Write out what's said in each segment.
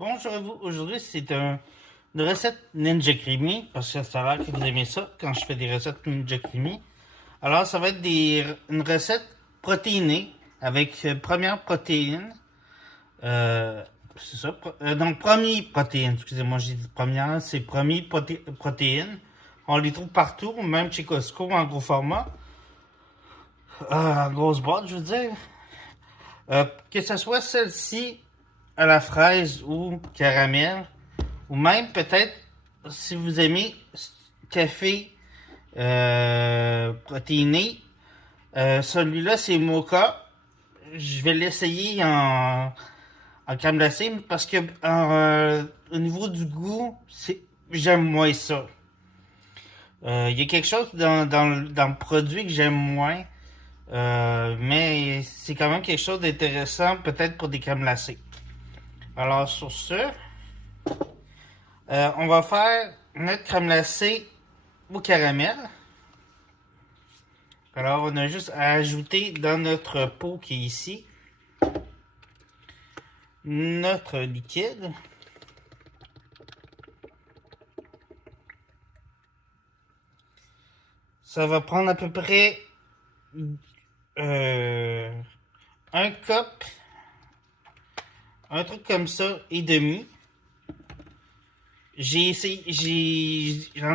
Bonjour à vous. Aujourd'hui, c'est une recette Ninja Creamy, parce que ça a l'air que vous aimez ça quand je fais des recettes Ninja Creamy. Alors, ça va être une recette protéinée avec première protéine. C'est ça. Donc, premier protéine, excusez-moi, j'ai dit première, c'est premier protéine. On les trouve partout, même chez Costco en gros format. En grosse boîte, je veux dire. Que ce soit celle-ci à la fraise ou caramel, ou même peut-être si vous aimez café protéiné, celui-là c'est mocha. Je vais l'essayer en crème glacée parce que au niveau du goût, j'aime moins ça. Il y a quelque chose dans le produit que j'aime moins. Mais c'est quand même quelque chose d'intéressant peut-être pour des crèmes glacées. Alors sur ce, on va faire notre crème glacée au caramel. Alors on a juste à ajouter dans notre pot qui est ici notre liquide. Ça va prendre à peu près un cup, un truc comme ça et demi. J'en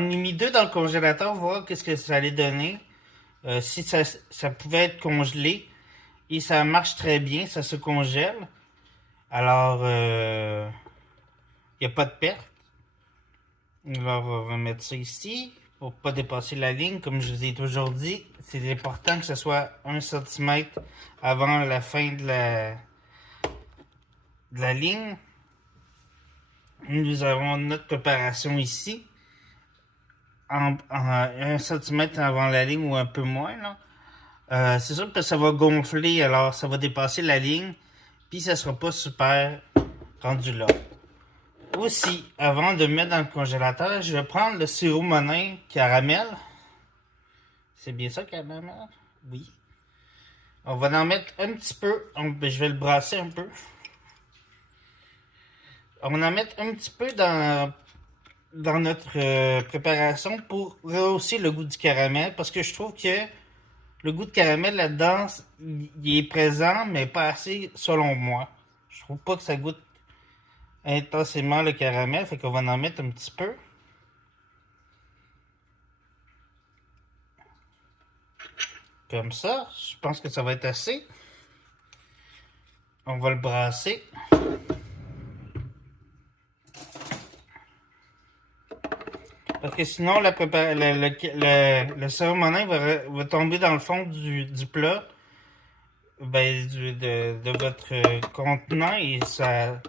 ai mis deux dans le congélateur, voir qu'est-ce que ça allait donner. Si ça pouvait être congelé. Et ça marche très bien, ça se congèle. Alors, il n'y a pas de perte. Alors, on va mettre ça ici pour pas dépasser la ligne. Comme je vous ai toujours dit, c'est important que ce soit 1 cm avant la fin de la ligne. Nous avons notre préparation ici. En 1 cm avant la ligne ou un peu moins. Là. C'est sûr que ça va gonfler, alors ça va dépasser la ligne. Puis ça sera pas super rendu là. Aussi, avant de mettre dans le congélateur, je vais prendre le sirop Monin caramel. C'est bien ça, caramel? Oui. On va en mettre un petit peu. Je vais le brasser un peu. On va en mettre un petit peu dans notre préparation pour rehausser le goût du caramel. Parce que je trouve que le goût de caramel là-dedans, il est présent, mais pas assez selon moi. Je trouve pas que ça goûte intensément le caramel, fait qu'on va en mettre un petit peu. Comme ça, je pense que ça va être assez. On va le brasser. Parce que sinon, le sirop Monin va tomber dans le fond du plat, ben, de votre contenant, et ça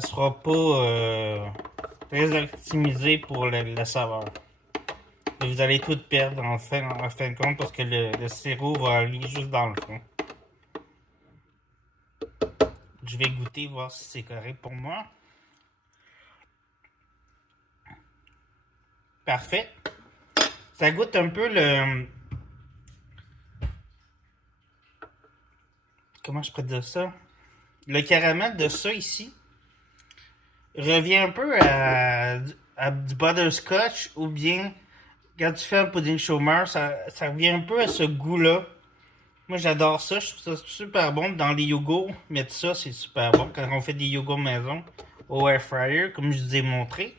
sera pas très optimisé pour la saveur. Et vous allez tout perdre en fin de compte parce que le sirop va aller juste dans le fond. Je vais goûter, voir si c'est correct pour moi. Parfait. Ça goûte un peu le... Comment je pourrais dire ça? Le caramel de ça ici revient un peu à du butterscotch, ou bien quand tu fais un pudding chômeur, ça revient un peu à ce goût-là. Moi j'adore ça, je trouve ça super bon. Dans les yogourts, mettre ça c'est super bon. Quand on fait des yogourts maison au air fryer, comme je vous ai montré.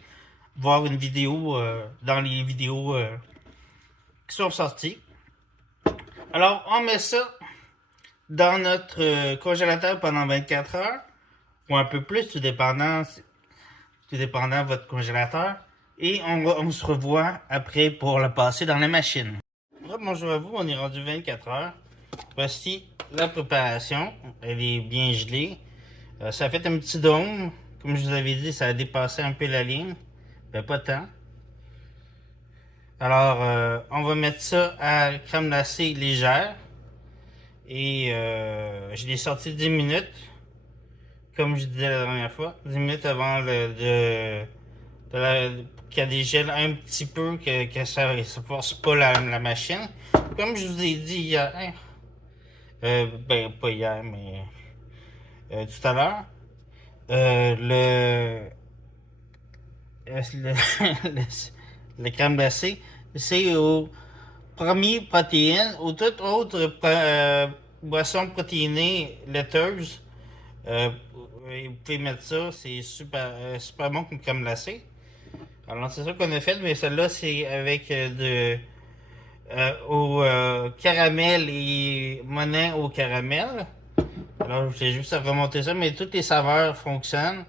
Voir une vidéo dans les vidéos qui sont sorties. Alors on met ça dans notre congélateur pendant 24 heures. Ou un peu plus, tout dépendant de votre congélateur. Et on se revoit après pour le passer dans la machine. Bonjour à vous, on est rendu 24 heures. Voici la préparation. Elle est bien gelée. Ça a fait un petit dôme. Comme je vous avais dit, ça a dépassé un peu la ligne. Ben pas tant. Alors, on va mettre ça à crème glacée légère. Et je l'ai sorti 10 minutes. Comme je disais la dernière fois. 10 minutes avant qu'il dégèle un petit peu, que ça ne force pas la machine. Comme je vous ai dit hier. Ben, pas hier, mais tout à l'heure. le, le crème glacée, c'est au premier protéine, ou toute autre boisson protéinée laiteuse. Euh, vous pouvez mettre ça, c'est super bon comme crème glacée. Alors c'est ça qu'on a fait, mais celle-là c'est avec au caramel et monin au caramel. Alors j'ai juste à remonter ça, mais toutes les saveurs fonctionnent.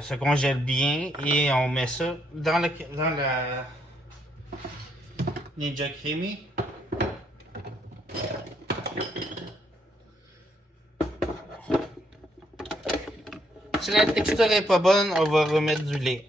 Ça congèle bien et on met ça dans la Ninja Creamy. Si la texture est pas bonne, on va remettre du lait.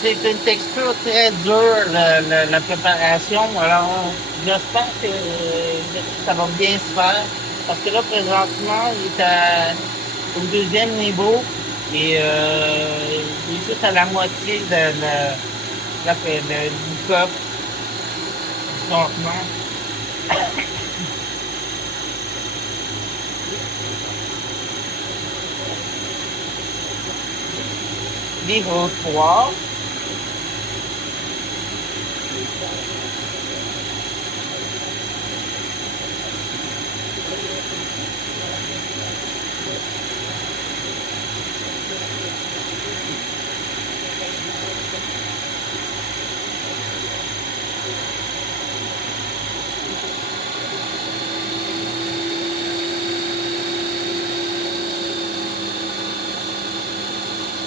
C'est une texture très dure, la préparation. Alors, j'espère que ça va bien se faire. Parce que là, présentement, il est au deuxième niveau et il est juste à la moitié du cup du contenant. Niveau 3.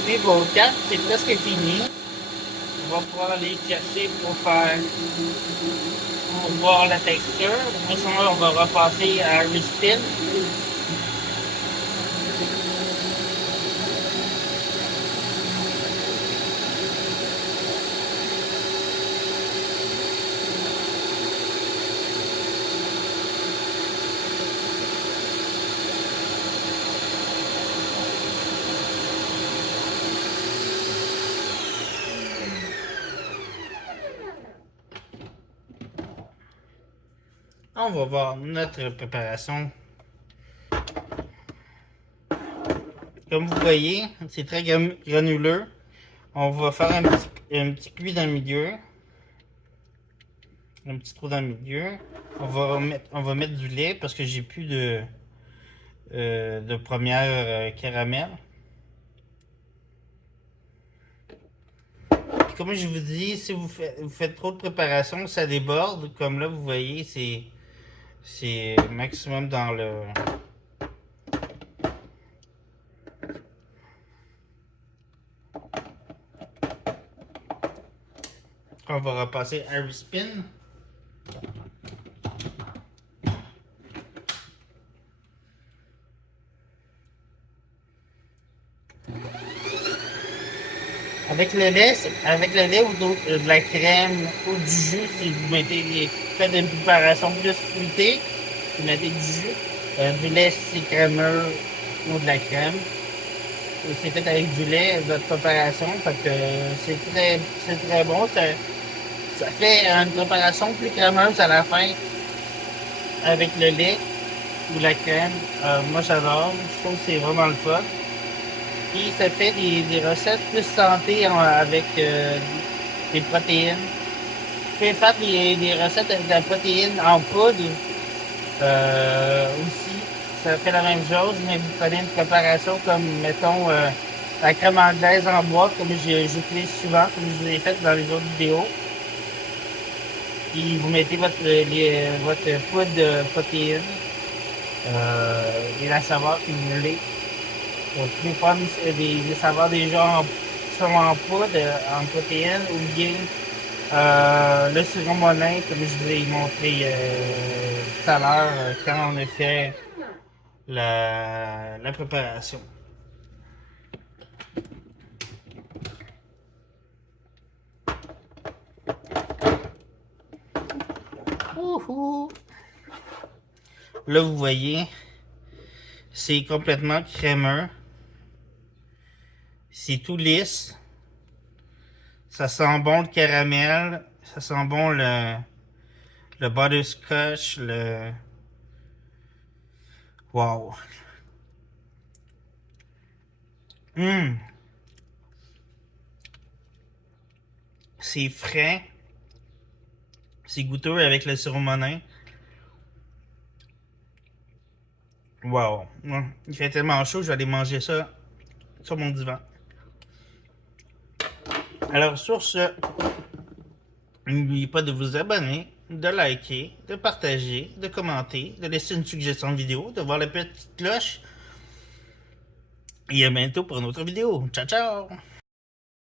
Niveau 4, c'est presque fini. On va pouvoir aller chercher pour voir la texture. Sinon, on va repasser à Respin. On va voir notre préparation. Comme vous voyez, c'est très granuleux. On va faire un petit puits dans le milieu. Un petit trou dans le milieu. On va mettre du lait parce que j'ai plus de première caramel. Puis comme je vous dis, si vous faites trop de préparation, ça déborde. Comme là, vous voyez, c'est maximum dans le... On va repasser à Respin. Avec le lait ou de la crème ou du jus, si vous faites une préparation plus fruitée, vous mettez du jus. Du lait, si c'est crémeux ou de la crème. c'est fait avec du lait, votre préparation. Fait que c'est très bon. Ça fait une préparation plus crémeuse à la fin avec le lait ou la crème. Moi, j'adore. Je trouve que c'est vraiment le fun. Puis, ça fait des recettes plus santé avec des protéines. Je peux faire des recettes avec de la protéine en poudre aussi. Ça fait la même chose, mais vous prenez une préparation comme, mettons, la crème anglaise en boîte, comme j'utilise souvent, comme je vous ai fait dans les autres vidéos. Puis vous mettez votre poudre de protéines et la saveur que vous voulez. Vous pouvez prendre des saveurs déjà qui sont en poudre, en protéines, ou bien le sirop monin, comme je vous ai montré tout à l'heure quand on a fait la préparation. Ouhou. Là, vous voyez, c'est complètement crémeux. C'est tout lisse. Ça sent bon le caramel. Ça sent bon le butterscotch. Wow. C'est frais. C'est goûteux avec le sirop monin. Wow. Il fait tellement chaud, je vais aller manger ça sur mon divan. Alors sur ce, n'oubliez pas de vous abonner, de liker, de partager, de commenter, de laisser une suggestion de vidéo, de voir la petite cloche. Et à bientôt pour une autre vidéo. Ciao, ciao!